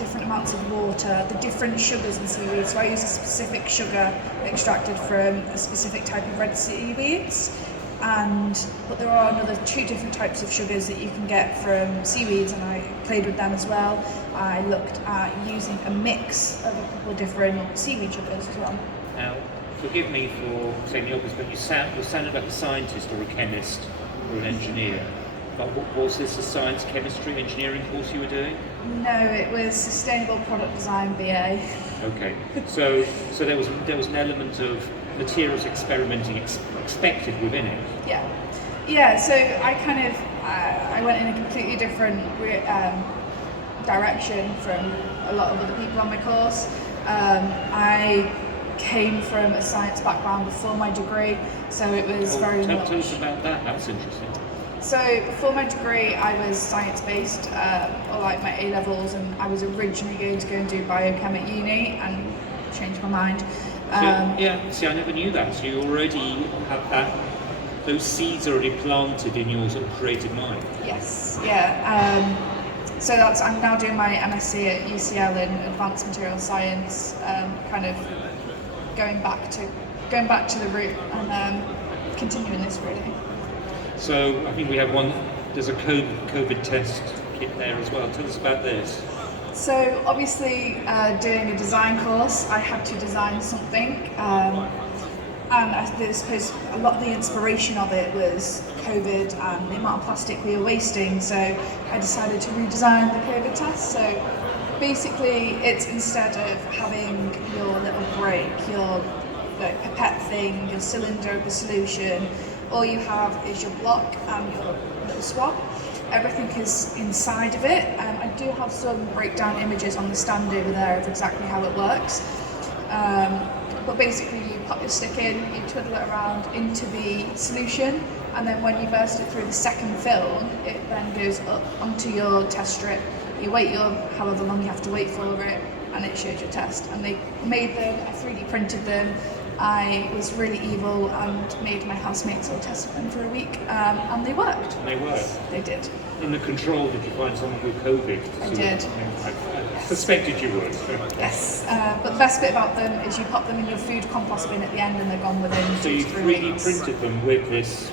different amounts of water, the different sugars in seaweed. So I use a specific sugar extracted from a specific type of red seaweeds. But there are another 2 different types of sugars that you can get from seaweeds, and I played with them as well. I looked at using a mix of a couple of different seaweed sugars as well. Now, forgive me for saying the obvious, but you sounded like a scientist or a chemist or an engineer. But was this a science, chemistry, engineering course you were doing? No, it was Sustainable Product Design BA. Okay, so there was an element of materials experimenting expected within it. Yeah. So I went in a completely different direction from a lot of other people on my course. I came from a science background before my degree, so it was very much. Tell us about that. That's interesting. So before my degree, I was science-based, or like my A-levels, and I was originally going to go and do biochem at uni, and changed my mind. See, I never knew that. So you already have those seeds already planted in your sort of creative mind. Yes, yeah. So I'm now doing my MSc at UCL in Advanced Materials Science, kind of going back to the root and continuing this really. So I think we have there's a COVID test kit there as well. Tell us about this. So obviously doing a design course, I had to design something, and I suppose a lot of the inspiration of it was COVID and the amount of plastic we were wasting, so I decided to redesign the COVID test. So basically it's, instead of having your little break, your pipette thing, your cylinder of the solution, all you have is your block and your little swab. Everything is inside of it. I do have some breakdown images on the stand over there of exactly how it works. But basically you pop your stick in, you twiddle it around into the solution, and then when you burst it through the second film, it then goes up onto your test strip. You wait however long you have to wait for it, and it shows your test. And they made them, I 3D printed them. I was really evil and made my housemates all test them for a week, and they worked. They worked? They did. In the control, did you find someone with COVID? I did. I suspected you would. Yes, but the best bit about them is you pop them in your food compost bin at the end and they're gone within 2 to 3 weeks. So you 3D printed them with this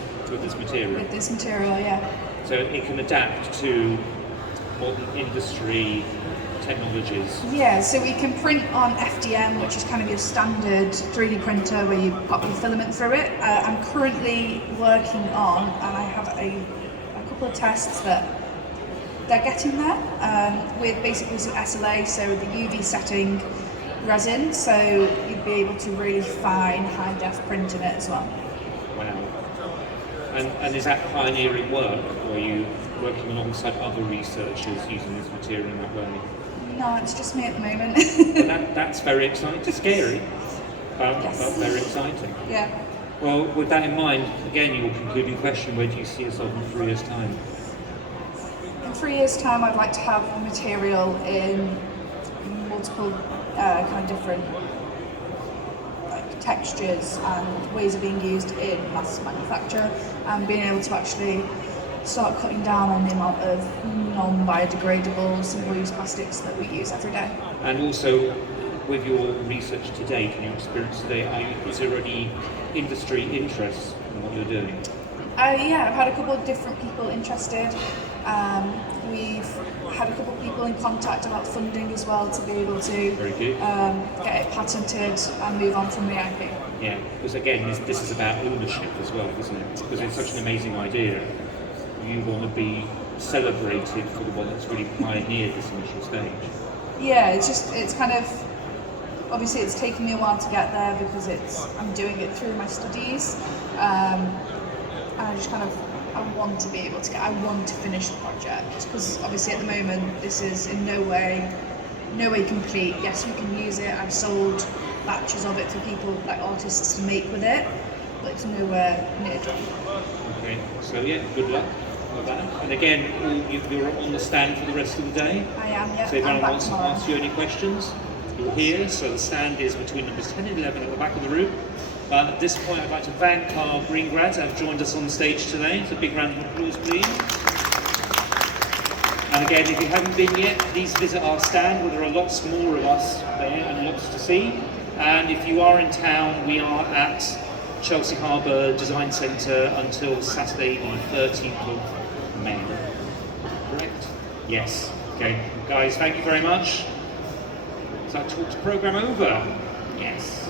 material? With this material, yeah. So it can adapt to modern industry technologies? Yeah, so we can print on FDM, which is kind of your standard 3D printer where you pop your filament through it. I'm currently working on, and I have a couple of tests that they're getting there, with basically some SLA, so the UV setting resin, so you'd be able to really fine high def print in it as well. Wow. And is that pioneering work, or are you working alongside other researchers using this material in that way? No, it's just me at the moment. Well, that's very exciting. Scary, but very exciting. Yeah. Well, with that in mind, again, your concluding question, where do you see yourself in 3 years' time? In 3 years' time, I'd like to have the material in multiple kind of different textures and ways of being used in mass manufacture, and being able to actually start cutting down on the amount of non-biodegradable single-use plastics that we use every day. And also, with your research to date and your experience today, is there any industry interest in what you're doing? Yeah, I've had a couple of different people interested. We've had a couple of people in contact about funding as well to be able to get it patented and move on from the IP. Yeah, because again, this is about ownership as well, isn't it? Because it's such an amazing idea. You want to be celebrated for the one that's really pioneered this initial stage. Yeah, it's kind of, obviously it's taken me a while to get there because I'm doing it through my studies, and I just kind of, I want to finish the project, because obviously at the moment this is in no way complete. Yes, you can use it, I've sold batches of it for people, like artists, to make with it, but it's nowhere near done. Okay, so yeah, good luck with that. And again, you're on the stand for the rest of the day? I am, yeah. So if anyone wants to ask you any questions, you're here. So the stand is between numbers 10 and 11 at the back of the room. At this point, I'd like to thank our green grads who have joined us on stage today. So a big round of applause, please. And again, if you haven't been yet, please visit our stand where there are lots more of us there and lots to see. And if you are in town, we are at Chelsea Harbour Design Centre until Saturday the 13th of May. Correct? Yes. Okay. Guys, thank you very much. So I talked the programme over. Yes.